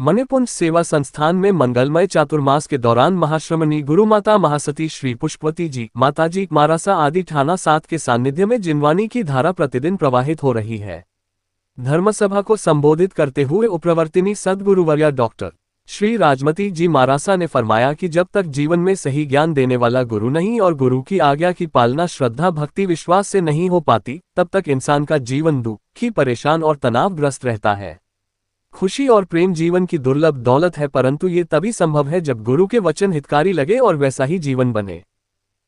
मणिपुंज सेवा संस्थान में मंगलमय चातुर्मास के दौरान महाश्रमणी गुरुमाता महासती श्री पुष्पवती जी, माताजी मारासा आदि ठाना 7 के सानिध्य में जिनवानी की धारा प्रतिदिन प्रवाहित हो रही है। धर्मसभा को संबोधित करते हुए उपप्रवर्तिनी सद्गुरुवर्या डॉक्टर श्री राजमती जी मारासा ने फरमाया कि जब तक जीवन में सही ज्ञान देने वाला गुरु नहीं और गुरु की आज्ञा की पालना श्रद्धा भक्ति विश्वास से नहीं हो पाती, तब तक इंसान का जीवन दुखी, परेशान और तनावग्रस्त रहता है। खुशी और प्रेम जीवन की दुर्लभ दौलत है, परंतु ये तभी संभव है जब गुरु के वचन हितकारी लगे और वैसा ही जीवन बने।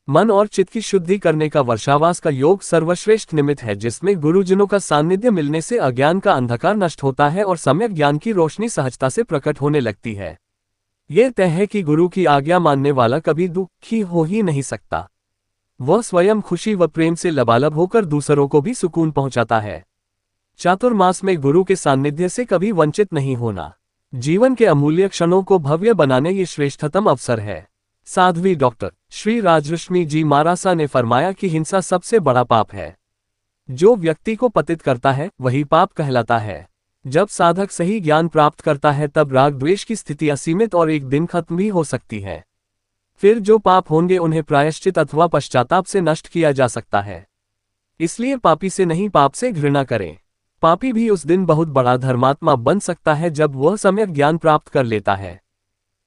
मन और चित्त की शुद्धि करने का वर्षावास का योग सर्वश्रेष्ठ निमित्त है, जिसमें गुरुजनों का सानिध्य मिलने से अज्ञान का अंधकार नष्ट होता है और सम्यक ज्ञान की रोशनी सहजता से प्रकट होने लगती है। यह तय है कि गुरु की आज्ञा मानने वाला कभी दुखी हो ही नहीं सकता। वह स्वयं खुशी व प्रेम से लबालब होकर दूसरों को भी सुकून पहुंचाता है। चातुर्मास में गुरु के सानिध्य से कभी वंचित नहीं होना जीवन के अमूल्य क्षणों को भव्य बनाने ये श्रेष्ठतम अवसर है। साध्वी डॉक्टर श्री राजरश्मि जी मारासा ने फरमाया कि हिंसा सबसे बड़ा पाप है। जो व्यक्ति को पतित करता है वही पाप कहलाता है। जब साधक सही ज्ञान प्राप्त करता है तब राग द्वेष की स्थिति असीमित और एक दिन खत्म भी हो सकती है। फिर जो पाप होंगे उन्हें प्रायश्चित अथवा पश्चाताप से नष्ट किया जा सकता है। इसलिए पापी से नहीं, पाप से घृणा करें। पापी भी उस दिन बहुत बड़ा धर्मात्मा बन सकता है जब वह सम्यक ज्ञान प्राप्त कर लेता है।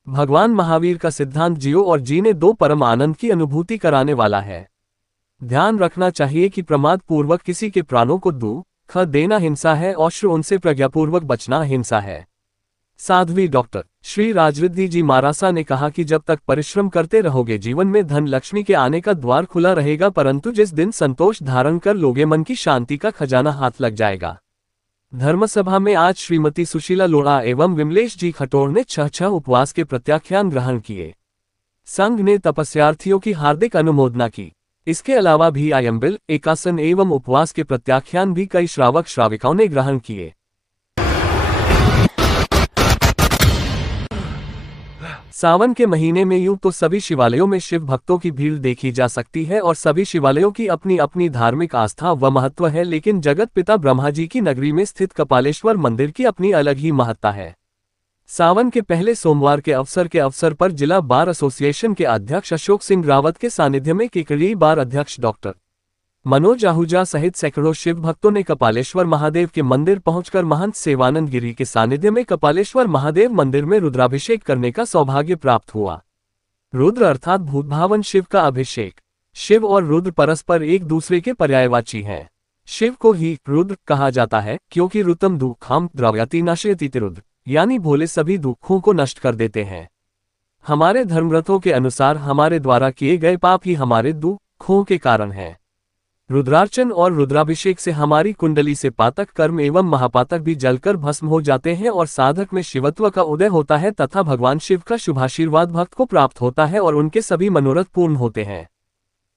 भगवान महावीर का सिद्धांत जियो और जीने दो परम आनंद की अनुभूति कराने वाला है। ध्यान रखना चाहिए कि प्रमाद पूर्वक किसी के प्राणों को दुख देना हिंसा है और उनसे प्रज्ञापूर्वक बचना हिंसा है। साध्वी डॉक्टर श्री राजरिद्धि जी मारासा ने कहा कि जब तक परिश्रम करते रहोगे जीवन में धन लक्ष्मी के आने का द्वार खुला रहेगा, परंतु जिस दिन संतोष धारण कर लोगे मन की शांति का खजाना हाथ लग जाएगा। धर्मसभा में आज श्रीमती सुशीला लोढ़ा एवं विमलेश जी खटोर ने 6 उपवास के प्रत्याख्यान ग्रहण किए। संघ ने तपस्यार्थियों की हार्दिक अनुमोदना की। इसके अलावा भी आयम्बिल, एकासन एवं उपवास के प्रत्याख्यान भी कई श्रावक श्राविकाओं ने ग्रहण किए। सावन के महीने में यूं तो सभी शिवालयों में शिव भक्तों की भीड़ देखी जा सकती है और सभी शिवालयों की अपनी अपनी धार्मिक आस्था व महत्व है, लेकिन जगत पिता ब्रह्मा जी की नगरी में स्थित कपालेश्वर मंदिर की अपनी अलग ही महत्ता है। सावन के पहले सोमवार के अवसर पर जिला बार एसोसिएशन के अध्यक्ष अशोक सिंह रावत के सानिध्य में केकड़ी बार अध्यक्ष डॉक्टर मनोज आहूजा सहित सैकड़ों शिव भक्तों ने कपालेश्वर महादेव के मंदिर पहुंचकर महंत सेवानंद गिरी के सानिध्य में कपालेश्वर महादेव मंदिर में रुद्राभिषेक करने का सौभाग्य प्राप्त हुआ। रुद्र अर्थात भूतभावन शिव का अभिषेक। शिव और रुद्र परस्पर एक दूसरे के पर्यायवाची हैं। शिव को ही रुद्र कहा जाता है क्योंकि ऋतम दुःखम द्रव्यति नाशयति रुद्र, यानी भोले सभी दुखों को नष्ट कर देते हैं। हमारे धर्मग्रंथों के अनुसार हमारे द्वारा किए गए पाप ही हमारे दुखों के कारण हैं। रुद्रार्चन और रुद्राभिषेक से हमारी कुंडली से पातक कर्म एवं महापातक भी जलकर भस्म हो जाते हैं और साधक में शिवत्व का उदय होता है तथा भगवान शिव का शुभाशीर्वाद भक्त को प्राप्त होता है और उनके सभी मनोरथ पूर्ण होते हैं।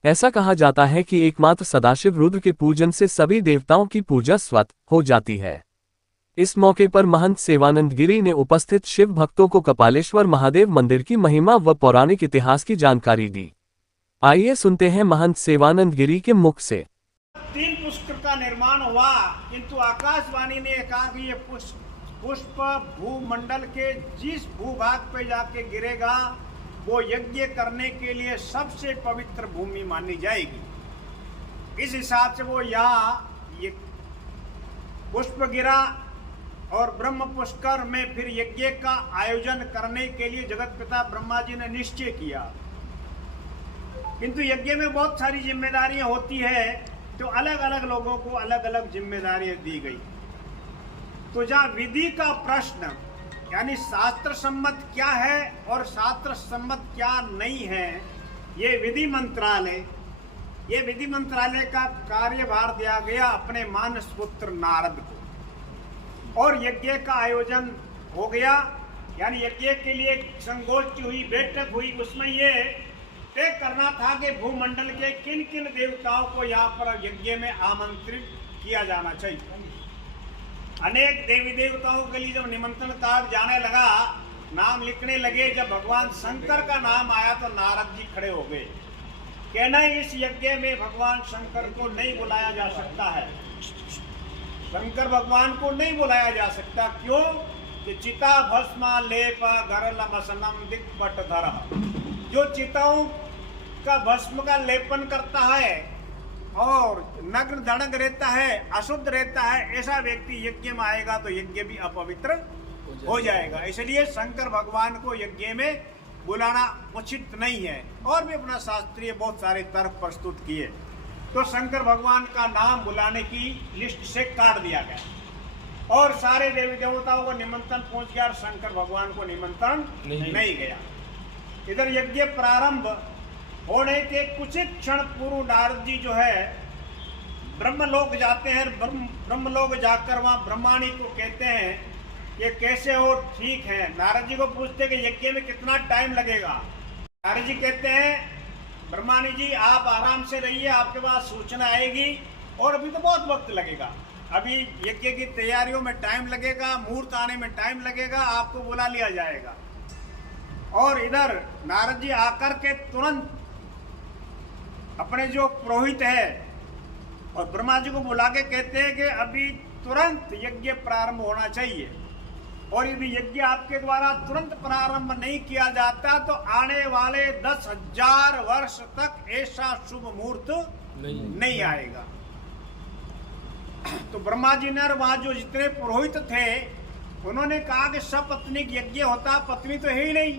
ऐसा कहा जाता है कि एकमात्र सदाशिव रुद्र के पूजन से सभी देवताओं की पूजा स्वतः हो जाती है। इस मौके पर महंत सेवानंद गिरी ने उपस्थित शिव भक्तों को कपालेश्वर महादेव मंदिर की महिमा व पौराणिक इतिहास की जानकारी दी। आइए सुनते हैं महंत सेवानंद गिरी के मुख से। 3 पुष्प का निर्माण हुआ, किंतु आकाशवाणी ने कहा कि ये पुष्प भूमंडल के जिस भूभाग पे जाके गिरेगा वो यज्ञ करने के लिए सबसे पवित्र भूमि मानी जाएगी। इस हिसाब से वो यहाँ ये पुष्प गिरा और ब्रह्म पुष्कर में फिर यज्ञ का आयोजन करने के लिए जगत पिता ब्रह्मा जी ने निश्चय किया। किंतु यज्ञ में बहुत सारी जिम्मेदारियां होती है, तो अलग अलग लोगों को अलग अलग जिम्मेदारियां दी गई। तो जहाँ विधि का प्रश्न यानी शास्त्र सम्मत क्या है और शास्त्र सम्मत क्या नहीं है, ये विधि मंत्रालय का कार्यभार दिया गया अपने मानस पुत्र नारद को, और यज्ञ का आयोजन हो गया। यानी यज्ञ के लिए संगोष्ठी हुई, बैठक हुई, उसमें ये तय करना था कि भूमंडल के किन किन देवताओं को यहाँ पर यज्ञ में आमंत्रित किया जाना चाहिए। अनेक देवी देवताओं के लिए जब निमंत्रण कार्ड जाने लगा, नाम लिखने लगे, जब भगवान शंकर का नाम आया तो नारद जी खड़े हो गए। कहना इस यज्ञ में भगवान शंकर को नहीं बुलाया जा सकता है, शंकर भगवान को नहीं बुलाया जा सकता। क्यों? कि चिता भस्मा लेप गरलमसनम दिक्पटधर, जो चिताओं का भस्म का लेपन करता है और नग्न दणग रहता है, अशुद्ध रहता है, ऐसा व्यक्ति यज्ञ में आएगा तो यज्ञ भी अपवित्र हो जाएगा। इसलिए शंकर भगवान को यज्ञ में बुलाना उचित नहीं है। और भी अपना शास्त्रीय बहुत सारे तर्क प्रस्तुत किए, तो शंकर भगवान का नाम बुलाने की लिस्ट से काट दिया गया और सारे देवी देवताओं को निमंत्रण पहुंच गया और शंकर भगवान को निमंत्रण नहीं गया। इधर यज्ञ प्रारंभ होने के कुछ क्षण पूर्व नारद जी जो है ब्रह्मलोक जाते हैं। ब्रह्मलोक जाकर वहां ब्रह्माणी को कहते हैं ये कैसे हो, ठीक है। नारद जी को पूछते कि यज्ञ में कितना टाइम लगेगा। नारद जी कहते हैं ब्रह्माणी जी आप आराम से रहिए, आपके पास सूचना आएगी और अभी तो बहुत वक्त लगेगा, अभी यज्ञ की तैयारियों में टाइम लगेगा, मुहूर्त आने में टाइम लगेगा, आपको बुला लिया जाएगा। और इधर नारद जी आकर के तुरंत अपने जो पुरोहित है और ब्रह्मा जी को बुला के कहते हैं कि अभी तुरंत यज्ञ प्रारंभ होना चाहिए और यदि यज्ञ आपके द्वारा तुरंत प्रारंभ नहीं किया जाता तो आने वाले 10,000 वर्ष तक ऐसा शुभ मुहूर्त नहीं आएगा। तो ब्रह्मा जी ने वहां जो जितने पुरोहित थे उन्होंने कहा कि सपत्नीक यज्ञ होता, पत्नी तो है ही नहीं।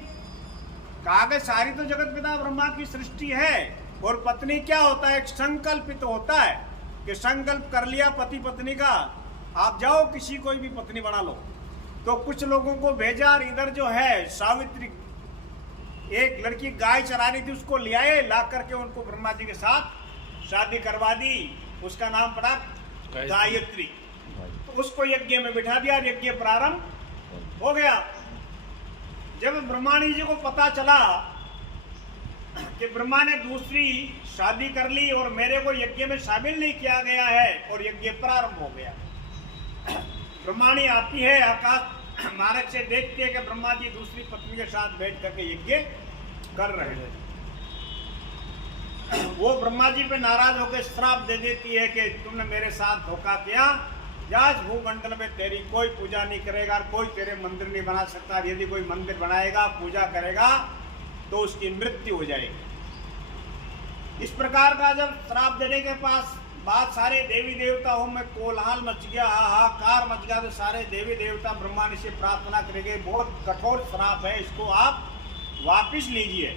कहा कि सारी तो जगत पिता ब्रह्मा की सृष्टि है और पत्नी क्या होता है, एक संकल्पित होता है कि संकल्प कर लिया पति पत्नी का, आप जाओ किसी कोई भी पत्नी बना लो। तो कुछ लोगों को भेजा और इधर जो है सावित्री एक लड़की गाय चरा रही थी, उसको ले आए, ला करके उनको ब्रह्मा जी के साथ शादी करवा दी। उसका नाम पड़ा गायत्री। तो उसको यज्ञ में बिठा दिया, यज्ञ प्रारंभ हो गया। जब ब्रह्माणी जी को पता चला कि ब्रह्मा ने दूसरी शादी कर ली और मेरे को यज्ञ में शामिल नहीं किया गया है और यज्ञ प्रारंभ हो गया। ब्रह्माणी आती है, आकाश मार्ग से देखती है कि ब्रह्मा जी दूसरी पत्नी के साथ बैठ करके यज्ञ कर रहे हैं। वो ब्रह्मा जी पे नाराज होकर श्राप दे देती है कि तुमने मेरे साथ धोखा किया, आज भूमंडल में तेरी कोई पूजा नहीं करेगा, कोई तेरे मंदिर नहीं बना सकता, यदि कोई मंदिर बनाएगा पूजा करेगा तो उसकी मृत्यु हो जाएगी। इस प्रकार का जब श्राप देने के पास बात सारे देवी देवताओं में कोलाहल मच गया, हाहाकार मच गया, तो सारे देवी देवता ब्रह्मांड से प्रार्थना करेंगे बहुत कठोर श्राप है, इसको आप वापिस लीजिए।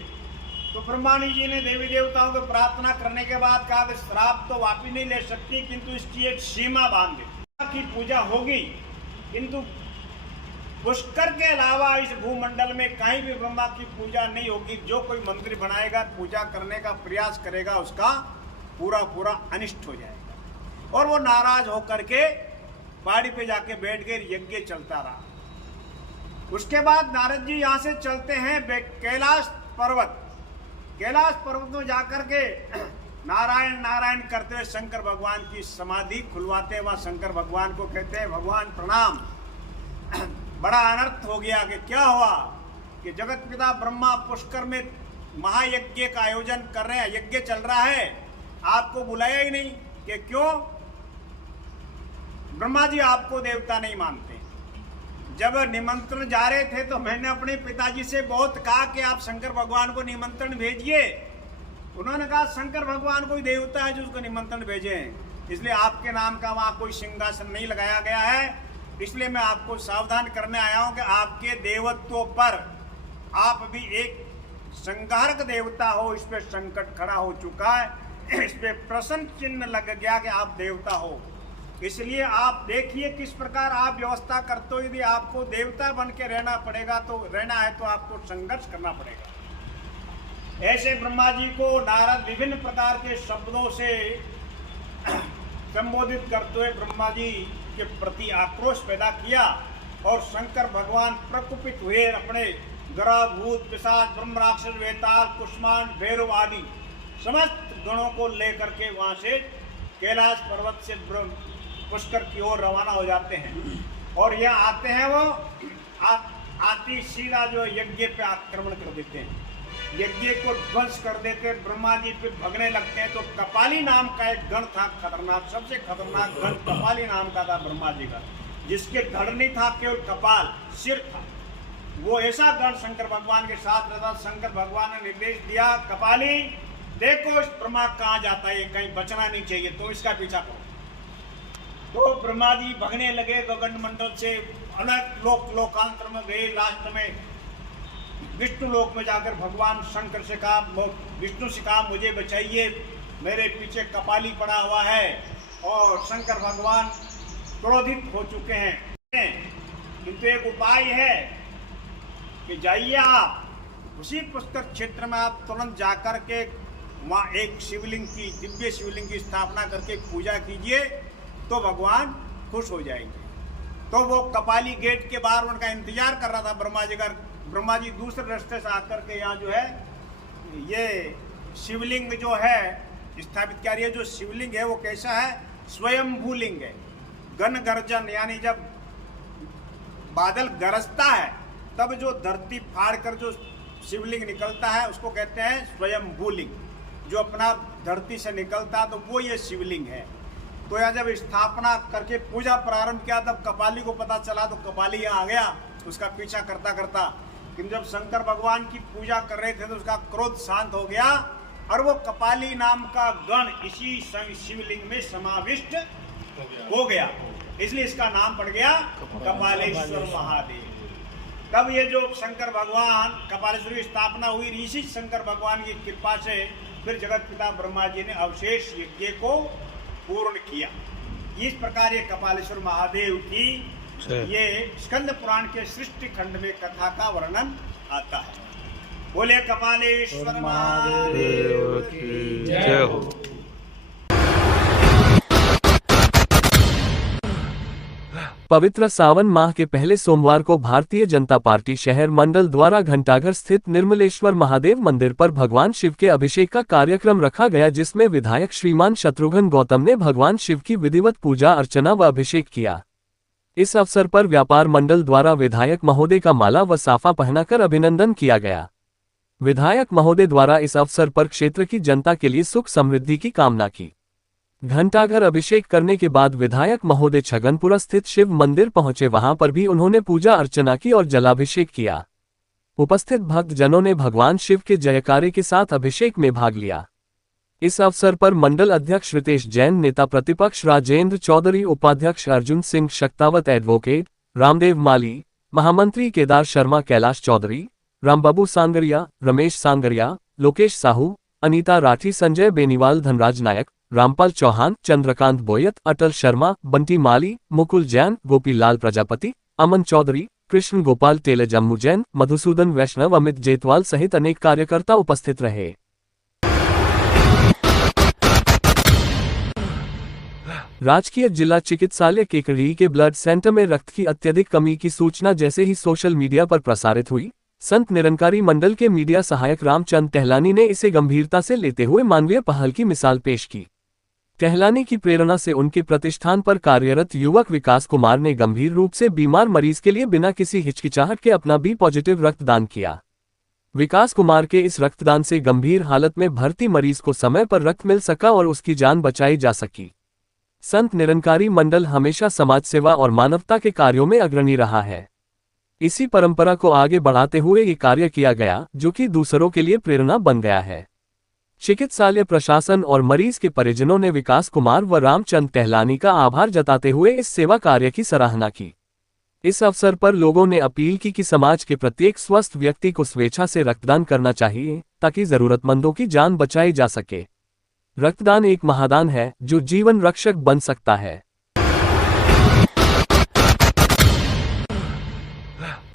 तो ब्रह्माणी जी ने देवी देवताओं को प्रार्थना करने के बाद कहा कि श्राप तो वापिस नहीं ले सकती, किंतु इसकी एक सीमा बांध दे की पूजा होगी, किंतु पुष्कर के अलावा इस भूमंडल में कहीं भी ब्रह्मा की पूजा नहीं होगी। जो कोई मंदिर बनाएगा, पूजा करने का प्रयास करेगा, उसका पूरा पूरा अनिष्ट हो जाएगा। और वो नाराज होकर के पहाड़ी पे जाके बैठ गए, यज्ञ चलता रहा। उसके बाद नारद जी यहाँ से चलते हैं कैलाश पर्वत। कैलाश पर्वत में जाकर के नारायण नारायण करते हुए शंकर भगवान की समाधि खुलवाते हैं। वहाँ शंकर भगवान को कहते हैं भगवान प्रणाम, बड़ा अनर्थ हो गया। कि क्या हुआ कि जगत पिता ब्रह्मा पुष्कर में महायज्ञ का आयोजन कर रहे हैं, यज्ञ चल रहा है, आपको बुलाया ही नहीं। कि क्यों? ब्रह्मा जी आपको देवता नहीं मानते। जब निमंत्रण जा रहे थे तो मैंने अपने पिताजी से बहुत कहा कि आप शंकर भगवान को निमंत्रण भेजिए। उन्होंने कहा शंकर भगवान कोई देवता है जो उसको निमंत्रण भेजें, इसलिए आपके नाम का वहां कोई सिंहासन नहीं लगाया गया है। इसलिए मैं आपको सावधान करने आया हूं कि आपके देवत्व पर आप भी एक संहारक देवता हो, इस पे संकट खड़ा हो चुका है, इस पे प्रश्न चिन्ह लग गया कि आप देवता हो। इसलिए आप देखिए किस प्रकार आप व्यवस्था करते हो। यदि आपको देवता बन के रहना पड़ेगा तो रहना है तो आपको संघर्ष करना पड़ेगा। ऐसे ब्रह्मा जी को नारद विभिन्न प्रकार के शब्दों से संबोधित करते हुए ब्रह्मा जी के प्रति आक्रोश पैदा किया और शंकर भगवान प्रकुपित हुए। अपने ग्रह भूत पिशाच ब्रह्म राक्षस वेताल कुष्मान भैरव आदि समस्त गणों को लेकर के वहां से कैलाश पर्वत से पुष्कर की ओर रवाना हो जाते हैं। और यह आते हैं वो आती सीधा जो यज्ञ पे आक्रमण कर देते हैं, यज्ञ को ध्वंस कर देते हैं, ब्रह्मा जी पे भगने लगते हैं। तो कपाली नाम का एक गण था खतरनाक, सबसे खतरनाक गण कपाली नाम का था ब्रह्मा जी का। जिसके धड़ नहीं था, केवल कपाल सिर था। वो ऐसा गण शंकर भगवान के साथ रहता। शंकर भगवान ने निर्देश दिया, कपाली देखो इस ब्रह्मा कहाँ जाता है, कहीं बचना नहीं चाहिए, तो इसका पीछा करो। तो ब्रह्मा जी भगने लगे गगन मंडल से, अलग लोकांतर में गए। लास्ट में विष्णु लोक में जाकर भगवान शंकर से कहा, विष्णु से कहा मुझे बचाइए, मेरे पीछे कपाली पड़ा हुआ है। और शंकर भगवान क्रोधित हो चुके हैं। किंतु एक उपाय है कि जाइए आप उसी पुष्कर क्षेत्र में, आप तुरंत जाकर के वहाँ एक शिवलिंग की, दिव्य शिवलिंग की स्थापना करके पूजा कीजिए, तो भगवान खुश हो जाएंगे। तो वो कपाली गेट के बाहर उनका इंतजार कर रहा था ब्रह्मा जी का। ब्रह्मा जी दूसरे रास्ते से आकर के यहाँ जो है ये शिवलिंग जो है स्थापित कर रही है। जो शिवलिंग है वो कैसा है, स्वयंभू लिंग है। गण गर्जन यानी जब बादल गरजता है तब जो धरती फाड़ कर जो शिवलिंग निकलता है उसको कहते हैं स्वयंभू लिंग, जो अपना धरती से निकलता है, तो वो ये शिवलिंग है। तो यहाँ जब स्थापना करके पूजा प्रारंभ किया तब कपाली को पता चला, तो कपाली यहाँ आ गया उसका पीछा करता करता। किंतु जब शंकर भगवान की पूजा कर रहे थे तो उसका क्रोध शांत हो गया और वो कपाली नाम का गण इसी शिवलिंग में समाविष्ट हो गया, इसलिए इसका नाम पड़ गया कपालेश्वर महादेव। तब ये जो शंकर भगवान कपालेश्वर की स्थापना हुई, ऋषि शंकर भगवान की कृपा से फिर जगत पिता ब्रह्मा जी ने अवशेष यज्ञ को पूर्ण किया। इस प्रकार ये कपालेश्वर महादेव की ये स्कंद पुराण के सृष्टि खंड में कथा का वर्णन आता है। बोले कपालेश्वर महादेव की जय हो। पवित्र सावन माह के पहले सोमवार को भारतीय जनता पार्टी शहर मंडल द्वारा घंटाघर स्थित निर्मलेश्वर महादेव मंदिर पर भगवान शिव के अभिषेक का कार्यक्रम रखा गया, जिसमें विधायक श्रीमान शत्रुघ्न गौतम ने भगवान शिव की विधिवत पूजा अर्चना व अभिषेक किया। इस अवसर पर व्यापार मंडल द्वारा विधायक महोदय का माला व साफा पहनाकर अभिनंदन किया गया। विधायक महोदय द्वारा इस अवसर पर क्षेत्र की जनता के लिए सुख समृद्धि की कामना की। घंटाघर अभिषेक करने के बाद विधायक महोदय छगनपुरा स्थित शिव मंदिर पहुंचे, वहां पर भी उन्होंने पूजा अर्चना की और जलाभिषेक किया। उपस्थित भक्त जनों ने भगवान शिव के जयकारे के साथ अभिषेक में भाग लिया। इस अवसर पर मंडल अध्यक्ष रितेश जैन, नेता प्रतिपक्ष राजेंद्र चौधरी, उपाध्यक्ष अर्जुन सिंह शक्तावत, एडवोकेट रामदेव माली, महामंत्री केदार शर्मा, कैलाश चौधरी, रामबाबू सांगरिया, रमेश सांगरिया, लोकेश साहू, अनीता राठी, संजय बेनीवाल, धनराज नायक, रामपाल चौहान, चंद्रकांत बोयत, अटल शर्मा, बंटी माली, मुकुल जैन, गोपी लाल प्रजापति, अमन चौधरी, कृष्ण गोपाल टेले, जम्मू जैन, मधुसूदन वैष्णव, अमित जेतवाल सहित अनेक कार्यकर्ता उपस्थित रहे। राजकीय जिला चिकित्सालय केकड़ी के ब्लड सेंटर में रक्त की अत्यधिक कमी की सूचना जैसे ही सोशल मीडिया पर प्रसारित हुई, संत निरंकारी मंडल के मीडिया सहायक रामचंद टहलानी ने इसे गंभीरता से लेते हुए मानवीय पहल की मिसाल पेश की। टहलानी की प्रेरणा से उनके प्रतिष्ठान पर कार्यरत युवक विकास कुमार ने गंभीर रूप से बीमार मरीज के लिए बिना किसी हिचकिचाहट के अपना बी पॉजिटिव रक्तदान किया। विकास कुमार के इस रक्तदान से गंभीर हालत में भर्ती मरीज को समय पर रक्त मिल सका और उसकी जान बचाई जा सकी। संत निरंकारी मंडल हमेशा समाज सेवा और मानवता के कार्यों में अग्रणी रहा है। इसी परंपरा को आगे बढ़ाते हुए ये कार्य किया गया, जो कि दूसरों के लिए प्रेरणा बन गया है। चिकित्सालय प्रशासन और मरीज के परिजनों ने विकास कुमार व रामचंद टहलानी का आभार जताते हुए इस सेवा कार्य की सराहना की। इस अवसर पर लोगों ने अपील की कि समाज के प्रत्येक स्वस्थ व्यक्ति को स्वेच्छा से रक्तदान करना चाहिए, ताकि जरूरतमंदों की जान बचाई जा सके। रक्तदान एक महादान है जो जीवन रक्षक बन सकता है।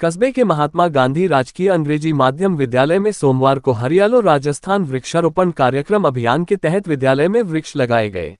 कस्बे के महात्मा गांधी राजकीय अंग्रेजी माध्यम विद्यालय में सोमवार को हरियालो राजस्थान वृक्षारोपण कार्यक्रम अभियान के तहत विद्यालय में वृक्ष लगाए गए।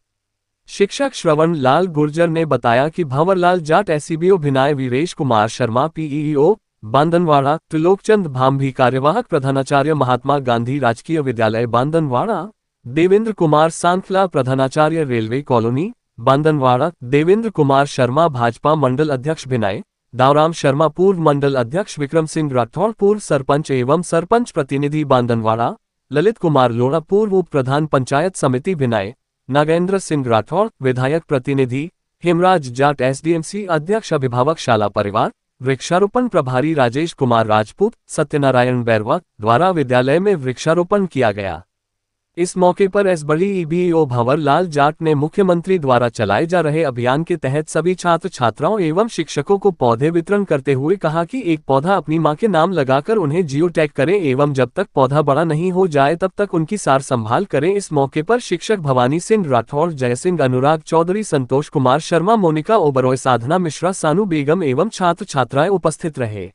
शिक्षक श्रवण लाल गुर्जर ने बताया कि भंवरलाल जाट, एसीबीओ भिनाय, वीरेश कुमार शर्मा, पीईओ बांदनवाड़ा, त्रिलोकचंद भांभी, कार्यवाहक प्रधानाचार्य महात्मा गांधी राजकीय विद्यालय बांदनवाड़ा, देवेंद्र कुमार सांखला, प्रधानाचार्य रेलवे कॉलोनी बांदनवाड़ा, देवेंद्र कुमार शर्मा, भाजपा मंडल अध्यक्ष भिनाय, दावराम शर्मा, पूर्व मंडल अध्यक्ष विक्रम सिंह राठौड़, पूर्व सरपंच एवं सरपंच प्रतिनिधि बांदनवाड़ा, ललित कुमार लोढ़ा, पूर्व उप प्रधान पंचायत समिति भिनाय, नागेंद्र सिंह राठौड़, विधायक प्रतिनिधि हेमराज जाट एसडीएमसी अध्यक्ष अभिभावक शाला परिवार, वृक्षारोपण प्रभारी राजेश कुमार राजपूत, सत्यनारायण बैरवा द्वारा विद्यालय में वृक्षारोपण किया गया। इस मौके पर एसबड़ी ईबीओ भंवर लाल जाट ने मुख्यमंत्री द्वारा चलाए जा रहे अभियान के तहत सभी छात्र छात्राओं एवं शिक्षकों को पौधे वितरण करते हुए कहा कि एक पौधा अपनी मां के नाम लगाकर उन्हें जियो टैग करें एवं जब तक पौधा बड़ा नहीं हो जाए तब तक उनकी सार संभाल करें। इस मौके पर शिक्षक भवानी सिंह राठौड़, जय सिंह, अनुराग चौधरी, संतोष कुमार शर्मा, मोनिका ओबरॉय, साधना मिश्रा, सानू बेगम एवं छात्र छात्राएं उपस्थित रहे।